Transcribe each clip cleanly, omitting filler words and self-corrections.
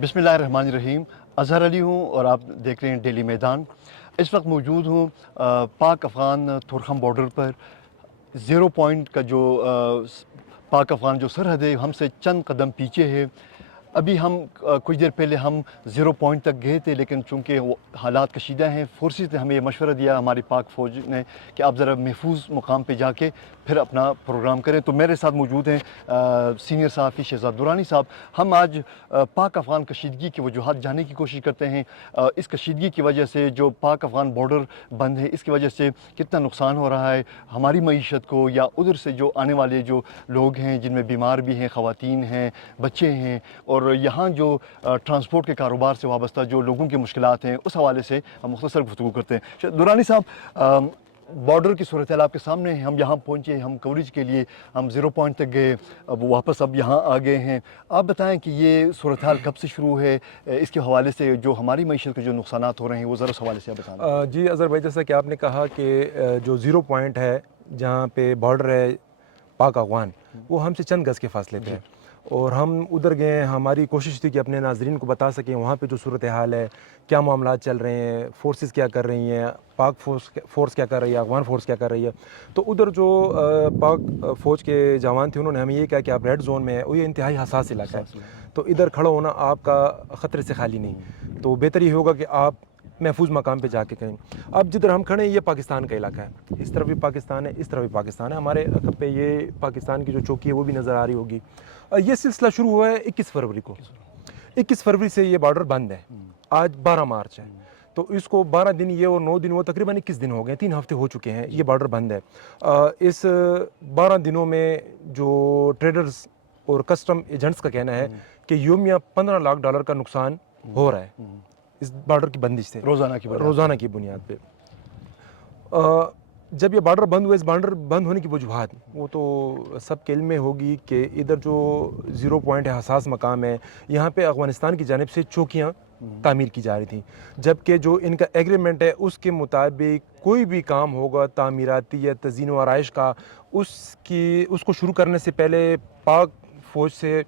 بسم اللہ الرحمن الرحیم. اظہر علی ہوں اور آپ دیکھ رہے ہیں ڈیلی میدان. اس وقت موجود ہوں پاک افغان تورخم بارڈر پر. زیرو پوائنٹ کا جو پاک افغان جو سرحد ہے ہم سے چند قدم پیچھے ہے. ابھی ہم کچھ دیر پہلے ہم زیرو پوائنٹ تک گئے تھے، لیکن چونکہ وہ حالات کشیدہ ہیں، فورسز نے ہمیں یہ مشورہ دیا ہماری پاک فوج نے کہ آپ ذرا محفوظ مقام پہ جا کے پھر اپنا پروگرام کریں. تو میرے ساتھ موجود ہیں سینئر صحافی شہزاد درانی صاحب. ہم آج پاک افغان کشیدگی کی وجوہات جاننے کی کوشش کرتے ہیں. اس کشیدگی کی وجہ سے جو پاک افغان بارڈر بند ہے اس کی وجہ سے کتنا نقصان ہو رہا ہے ہماری معیشت کو، یا ادھر سے جو آنے والے جو لوگ ہیں جن میں بیمار بھی ہیں، خواتین ہیں، بچے ہیں، اور یہاں جو ٹرانسپورٹ کے کاروبار سے وابستہ جو لوگوں کی مشکلات ہیں، اس حوالے سے ہم مختصر گفتگو کرتے ہیں. درانی صاحب، بارڈر کی صورتحال آپ کے سامنے ہے. ہم یہاں پہنچے، ہم کوریج کے لیے ہم زیرو پوائنٹ تک گئے، اب واپس اب یہاں آ گئے ہیں. آپ بتائیں کہ یہ صورتحال کب سے شروع ہے، اس کے حوالے سے جو ہماری معیشت کے جو نقصانات ہو رہے ہیں وہ ذرا اس حوالے سے آپ بتائیں. جی اظہر بھائی، جیسا کہ آپ نے کہا کہ جو زیرو پوائنٹ ہے جہاں پہ بارڈر ہے پاک افغان، وہ ہم سے چند گز کے فاصلے پہ ہے، اور ہم ادھر گئے. ہماری کوشش تھی کہ اپنے ناظرین کو بتا سکیں وہاں پہ جو صورتحال ہے، کیا معاملات چل رہے ہیں، فورسز کیا کر رہی ہیں، پاک فورس کیا کر رہی ہے، افغان فورس کیا کر رہی ہے. تو ادھر جو پاک فوج کے جوان تھے انہوں نے ہمیں یہ کہا کہ آپ ریڈ زون میں ہے، اور یہ انتہائی حساس علاقہ ہے، تو ادھر کھڑا ہونا آپ کا خطرے سے خالی نہیں. تو بہتر یہ ہوگا کہ آپ محفوظ مقام پہ جا کے کریں. اب جدھر ہم کھڑے ہیں یہ پاکستان کا علاقہ ہے، اس طرف بھی پاکستان ہے، اس طرف بھی پاکستان ہے. ہمارے عقب پہ یہ پاکستان کی جو چوکی ہے وہ بھی نظر آ رہی ہوگی. یہ سلسلہ شروع ہوا ہے 21 فروری کو. 21 فروری سے یہ بارڈر بند ہے. آج 12 مارچ ہے، تو اس کو 12 دن یہ اور 9 دن وہ تقریباً 21 دن ہو گئے، 3 ہفتے ہو چکے ہیں یہ بارڈر بند ہے. اس 12 دنوں میں جو ٹریڈرز اور کسٹم ایجنٹس کا کہنا ہے کہ یومیہ $15 لاکھ کا نقصان ہو رہا ہے اس بارڈر کی بندش سے، روزانہ کی بنیاد پہ. جب یہ بارڈر بند ہوا، اس بارڈر بند ہونے کی وجوہات وہ تو سب کے علم میں ہوگی کہ ادھر جو زیرو پوائنٹ ہے، حساس مقام ہے، یہاں پہ افغانستان کی جانب سے چوکیاں تعمیر کی جا رہی تھیں، جبکہ جو ان کا ایگریمنٹ ہے اس کے مطابق کوئی بھی کام ہوگا تعمیراتی یا تزئین و آرائش کا، اس کو شروع کرنے سے پہلے پاک فوج سے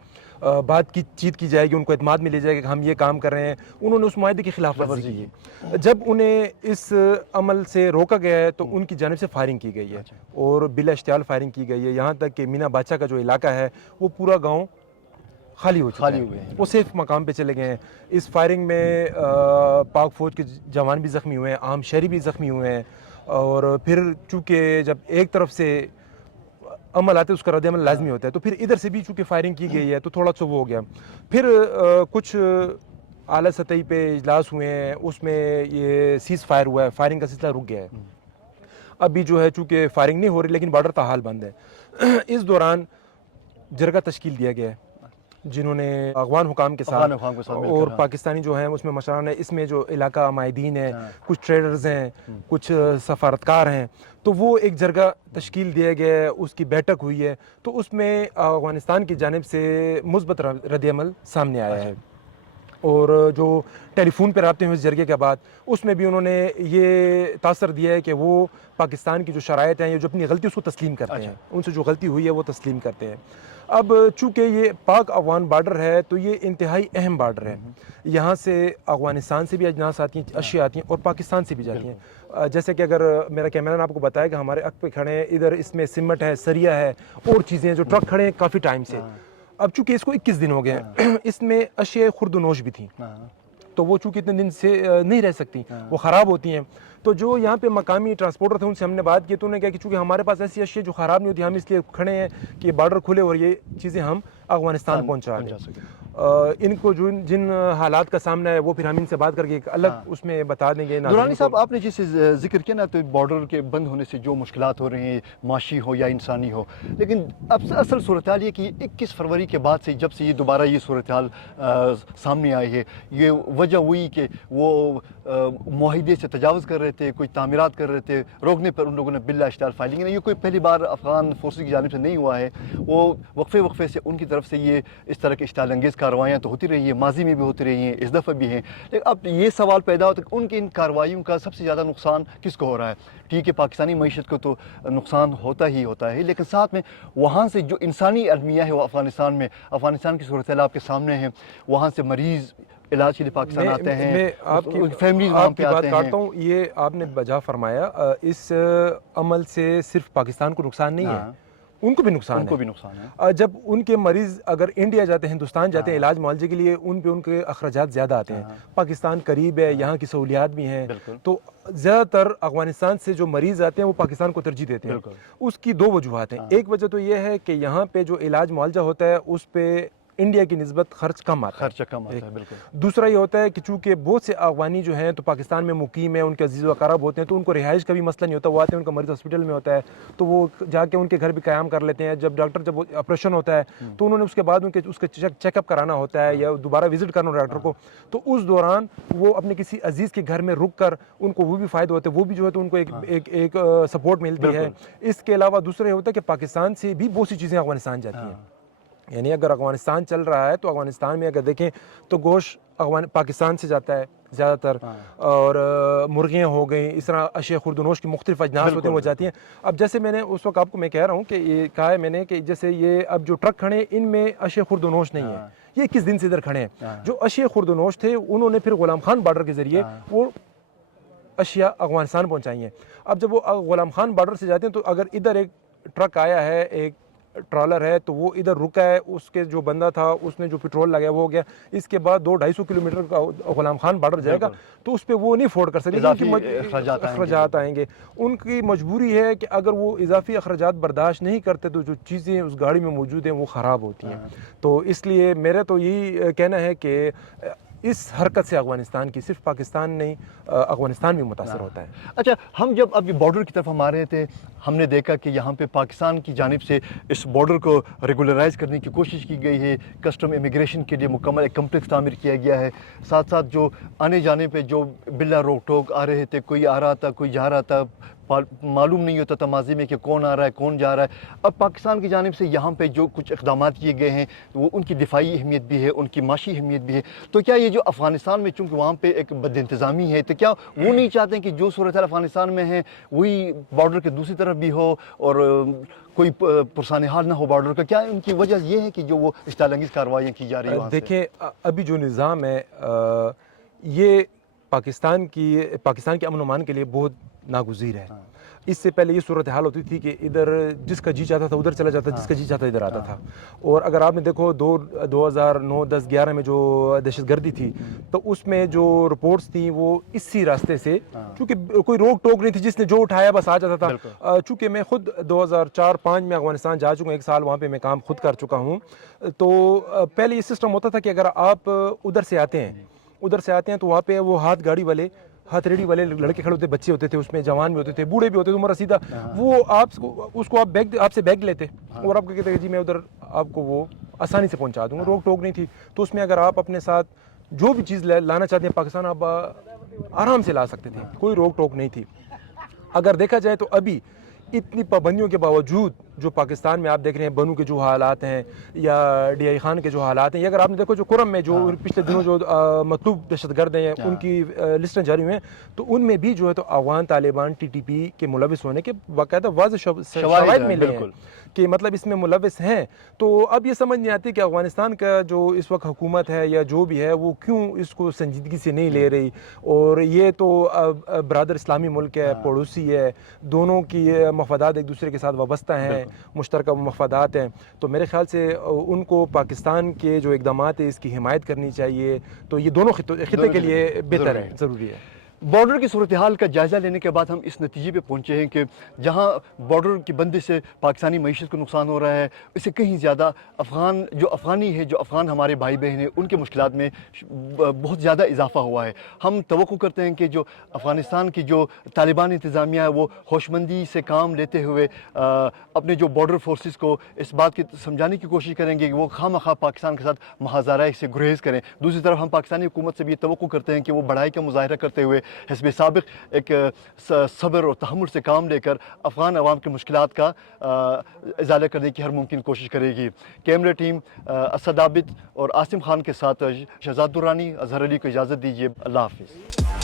بات چیت کی جائے گی، ان کو اعتماد میں لے جائے گا کہ ہم یہ کام کر رہے ہیں. انہوں نے اس معاہدے کی خلاف ورزی کی ہے. جب انہیں اس عمل سے روکا گیا ہے تو ان کی جانب سے فائرنگ کی گئی ہے، اور بلا اشتعال فائرنگ کی گئی ہے، یہاں تک کہ مینا بادشاہ کا جو علاقہ ہے وہ پورا گاؤں خالی ہو چکا ہے، وہ سیف مقام پہ چلے گئے ہیں. اس فائرنگ میں پاک فوج کے جوان بھی زخمی ہوئے ہیں، عام شہری بھی زخمی ہوئے ہیں. اور پھر چونکہ جب ایک طرف سے عمل آتے اس کا رد عمل لازمی ہوتا ہے، تو پھر ادھر سے بھی چونکہ فائرنگ کی گئی ہے تو تھوڑا سا وہ ہو گیا. پھر کچھ اعلیٰ سطحی پہ اجلاس ہوئے ہیں، اس میں یہ سیز فائر ہوا ہے، فائرنگ کا سلسلہ رک گیا ہے. ابھی جو ہے چونکہ فائرنگ نہیں ہو رہی لیکن بارڈر تاحال بند ہے. اس دوران جرگہ تشکیل دیا گیا ہے جنہوں نے افغان حکام کے ساتھ اور پاکستانی جو ہیں اس میں مشران ہے. اس میں جو علاقہ مائدین ہیں، کچھ ٹریڈرز ہیں، کچھ سفارتکار ہیں، تو وہ ایک جرگہ تشکیل دیا گیا ہے، اس کی بیٹھک ہوئی ہے. تو اس میں افغانستان کی جانب سے مثبت رد عمل سامنے آیا ہے، اور جو ٹیلی فون پہ رابطے ہوئے اس جرگے کے بعد اس میں بھی انہوں نے یہ تاثر دیا ہے کہ وہ پاکستان کی جو شرائط ہیں، یہ جو اپنی غلطی اس کو تسلیم کرتے ہیں، ان سے جو غلطی ہوئی ہے وہ تسلیم کرتے ہیں. اب چونکہ یہ پاک افغان بارڈر ہے تو یہ انتہائی اہم بارڈر ہے. یہاں سے افغانستان سے بھی اجناس آتی ہیں، اشیاء آتی ہیں، اور پاکستان سے بھی جاتی ہیں. جیسے کہ اگر میرا کیمرہ نے آپ کو بتایا کہ ہمارے عقب پہ کھڑے ہیں، ادھر اس میں سیمنٹ ہے، سریا ہے، اور چیزیں ہیں جو ٹرک کھڑے ہیں کافی ٹائم سے. اب چونکہ اس کو 21 دن ہو گئے ہیں، اس میں اشیاء خرد و نوش بھی تھیں، تو وہ چونکہ اتنے دن سے نہیں رہ سکتی، وہ خراب ہوتی ہیں. تو جو یہاں پہ مقامی ٹرانسپورٹر تھے ان سے ہم نے بات کی تو انہوں نے کہا کہ چونکہ ہمارے پاس ایسی اشیاء جو خراب نہیں ہوتی، ہم اس لیے کھڑے ہیں کہ یہ بارڈر کھلے اور یہ چیزیں ہم افغانستان پہنچا دیں. ان کو جن حالات کا سامنا ہے وہ پھر ہم ان سے بات کر کے ایک الگ اس میں بتا دیں گے. درانی صاحب، آپ نے جس ذکر کیا نا، تو بارڈر کے بند ہونے سے جو مشکلات ہو رہے ہیں، معاشی ہو یا انسانی ہو، لیکن اب اصل صورتحال یہ کہ 21 فروری کے بعد سے جب سے یہ دوبارہ یہ صورتحال سامنے آئی ہے، یہ وجہ ہوئی کہ وہ معاہدے سے تجاوز کر رہے تھے، کوئی تعمیرات کر رہے تھے، روکنے پر ان لوگوں نے بلا اشتعال فائرنگ. یہ کوئی پہلی بار افغان فورسز کی جانب سے نہیں ہوا ہے، وہ وقفے سے ان کی طرف سے یہ اس طرح کے اشتعال انگیز कार्रवाइयाँ तो होती रही हैं, माजी में भी होती रही हैं, इस दफ़ा भी हैं, लेकिन अब ये सवाल पैदा होता है कि उनकी इन कार्रवाइयों का सबसे ज़्यादा नुकसान किसको हो रहा है। ठीक है, पाकिस्तानी मीशत को तो नुकसान होता ही होता है, लेकिन साथ में वहाँ से जो इंसानी अलमिया है वो अफ़गानिस्तान की सूरत आपके सामने है। वहाँ से मरीज़ इलाज के लिए पाकिस्तान आते हैं, मैं आपकी फैमिलीज वहाँ पे बात आते काटता हैं। हूँ। ये आपने बजा फरमाया, इस अमल से सिर्फ पाकिस्तान को नुकसान नहीं है, उनको भी नुकसान उनको है। भी नुकसान है। जब उनके मरीज़ अगर इंडिया जाते हैं, हिंदुस्तान जाते हैं इलाज मुआवजे के लिए, उन पे उनके अखराजात ज़्यादा आते हैं। पाकिस्तान करीब है, यहाँ की सहूलियात भी हैं, तो ज़्यादातर अफगानिस्तान से जो मरीज़ आते हैं वो पाकिस्तान को तरजीह देते हैं। उसकी दो वजूहत हैं। एक वजह तो ये है कि यहाँ पे जो इलाज मुआवजा होता है उस पे इंडिया की निस्बत खर्च कम आता है। बिल्कुल। दूसरा ये होता है कि चूंकि बहुत से अफगानी जो हैं तो पाकिस्तान में मुकीम है, उनके अजीज़ व अक़ारब होते हैं, तो उनको रिहाइश का भी मसला नहीं होता। वो आते हैं, उनका मरीज़ हॉस्पिटल में होता है तो वो जाके उनके घर भी क़याम कर लेते हैं। जब ऑपरेशन होता है तो उन्होंने उसके बाद उसके चेकअप कराना होता है या दोबारा विजिट करना डॉक्टर को, तो उस दौरान वो अपने किसी अजीज़ के घर में रुक कर उनको वो भी फ़ायदा होते हैं, वो भी जो है तो उनको एक सपोर्ट मिलती है। इसके अलावा दूसरा ये होता है कि पाकिस्तान से भी बहुत सी चीज़ें अफगानिस्तान जाती हैं। यानी अगर अफगानिस्तान चल रहा है तो अफगानिस्तान में अगर देखें तो गोश्त पाकिस्तान से जाता है ज़्यादातर, और मुर्गियाँ हो गई, इस तरह अशिया खुर्दनोश की मुख्तलिफ अजनास होते हैं वो जाती हैं। अब जैसे मैंने उस वक्त आपको मैं कह रहा हूँ कि ये कहा है मैंने कि जैसे ये अब जो ट्रक खड़े इनमें अशिया खुर्दनोश नहीं है, ये 21 दिन से इधर खड़े हैं। जो अशिया खुर्दनोश थे उन्होंने फिर गुलाम खान बॉर्डर के ज़रिए वो अशिया अफगानिस्तान पहुँचाई हैं। अब जब वो गुलाम खान बॉर्डर से जाते हैं तो अगर इधर एक ट्रक आया है, एक ट्रॉलर है, तो वो इधर रुका है, उसके जो बंदा था उसने जो पेट्रोल लगाया वो हो गया, इसके बाद 200-250 किलोमीटर का गुलाम खान बॉर्डर जाएगा तो उस पर वो नहीं अफोर्ड कर सकते, अखराजात आएंगे। उनकी मजबूरी है कि अगर वो इजाफी अखराजात बर्दाश्त नहीं करते तो जो चीज़ें उस गाड़ी में मौजूद हैं वो ख़राब होती हैं। तो इसलिए मेरा तो यही कहना है कि इस हरकत से अफगानिस्तान की सिर्फ पाकिस्तान नहीं अफगानिस्तान भी मुतासर होता है। अच्छा, हम जब अब ये बॉर्डर की तरफ हम आ रहे थे, हमने देखा कि यहाँ पे पाकिस्तान की जानिब से इस बॉर्डर को रेगुलराइज करने की कोशिश की गई है। कस्टम इमिग्रेशन के लिए मुकम्मल एक कम्प्लेक्स तामीर किया गया है। साथ साथ जो आने जाने पे जो बिला रोक टोक आ रहे थे, कोई आ रहा था कोई जा रहा था, मालूम नहीं होता था माजी में कि कौन आ रहा है कौन जा रहा है। अब पाकिस्तान की जानिब से यहाँ पे जो कुछ इक़दाम किए गए हैं वो उनकी दिफाई अहमियत भी है, उनकी माशी अहमियत भी है। तो क्या ये जो अफ़गानिस्तान में चूँकि वहाँ पे एक बदइंतज़ामी है, तो क्या वो नहीं चाहते हैं कि जो सूरत अफ़गानिस्तान में है वही बॉर्डर के दूसरी तरफ भी हो और कोई पुरसान हाल ना हो बॉर्डर का? क्या उनकी वजह ये है कि जो वो इश्तालंगेज़ कार्रवाइयाँ की जा रही है? देखिए, अभी जो निज़ाम है ये पाकिस्तान के अमन अमान के लिए बहुत नागुज़ीर है। इससे पहले ये सूरत हाल होती थी कि इधर जिसका जी चाहता था उधर चला जाता, जिसका जी चाहता इधर आता था। और अगर आपने देखो 2009, 10, 11 में जो दहशतगर्दी थी तो उसमें जो रिपोर्ट्स थी वो इसी रास्ते से, चूँकि कोई रोक टोक नहीं थी, जिसने जो उठाया बस आ जाता था। चूँकि मैं खुद 2004-05 में अफगानिस्तान जा चुका हूँ, 1 साल वहाँ पे मैं काम खुद कर चुका हूँ। तो पहले ये सिस्टम होता था कि अगर आप उधर से आते हैं तो वहाँ पे वो हाथ रेडी वाले लड़के खड़े होते, बच्चे होते थे, उसमें जवान भी होते थे, बूढ़े भी होते थे, उम्र सीधा, वो उसको आप आपसे बैग लेते और आपको कहते जी मैं उधर आपको वो आसानी से पहुंचा दूंगा, रोक टोक नहीं थी। तो उसमें अगर आप अपने साथ जो भी चीज़ लाना चाहते हैं पाकिस्तान आप आराम से ला सकते थे, कोई रोक टोक नहीं थी। अगर देखा जाए तो अभी इतनी पाबंदियों के बावजूद जो पाकिस्तान में आप देख रहे हैं बनू के जो हालात हैं या DI खान के जो हालात हैं, अगर आपने देखो जो कुरम में जो पिछले दिनों जो मतलूब दहशतगर्द हैं उनकी लिस्टें जारी हुई हैं, तो उनमें भी जो है तो अफगान तालिबान TTP के मुलविस होने के बाकायदा वाज़ेह शवाहिद मिले हैं कि मतलब इसमें मुलविस हैं। तो अब ये समझ नहीं आती कि अफगानिस्तान का जो इस वक्त हुकूमत है या जो भी है वो क्यों इसको संजीदगी से नहीं ले रही। और ये तो बरादर इस्लामी मुल्क है, पड़ोसी है, दोनों की मफादात एक दूसरे के साथ वाबस्ता हैं, मुश्तरका मफादात हैं। तो मेरे ख्याल से उनको पाकिस्तान के जो इक़दाम है इसकी हिमायत करनी चाहिए। तो ये दोनों खिते के लिए बेहतर है, ज़रूरी है। बॉर्डर की सूरत हाल का जायज़ा लेने के बाद हम इस नतीजे पे पहुँचे हैं कि जहाँ बॉर्डर की बंदी से पाकिस्तानी मईशत को नुकसान हो रहा है, इससे कहीं ज़्यादा अफ़गानी है, जो अफ़गान हमारे भाई बहन हैं, उनके मुश्किलात में बहुत ज़्यादा इजाफ़ा हुआ है। हम तवक्कुह करते हैं कि जो अफ़गानिस्तान की जो तालिबान इंतज़ामिया है वो होशमंदी से काम लेते हुए अपने जो बॉर्डर फोर्सेस को इस बात की समझाने की कोशिश करेंगे कि वो खामखा पाकिस्तान के साथ महाज़ाराई से गुरेज करें। दूसरी तरफ हम पाकिस्तानी हुकूमत से भी ये तवक्कुह करते हैं कि वो बड़ाई का मुज़ाहरा करते हुए حزب سابق ایک صبر اور تحمل سے کام لے کر افغان عوام کی مشکلات کا ازالہ کرنے کی ہر ممکن کوشش کرے گی۔ کیمرہ ٹیم اسد عابد اور عاصم خان کے ساتھ شہزاد درانی، اظہر علی کو اجازت دیجیے۔ اللہ حافظ۔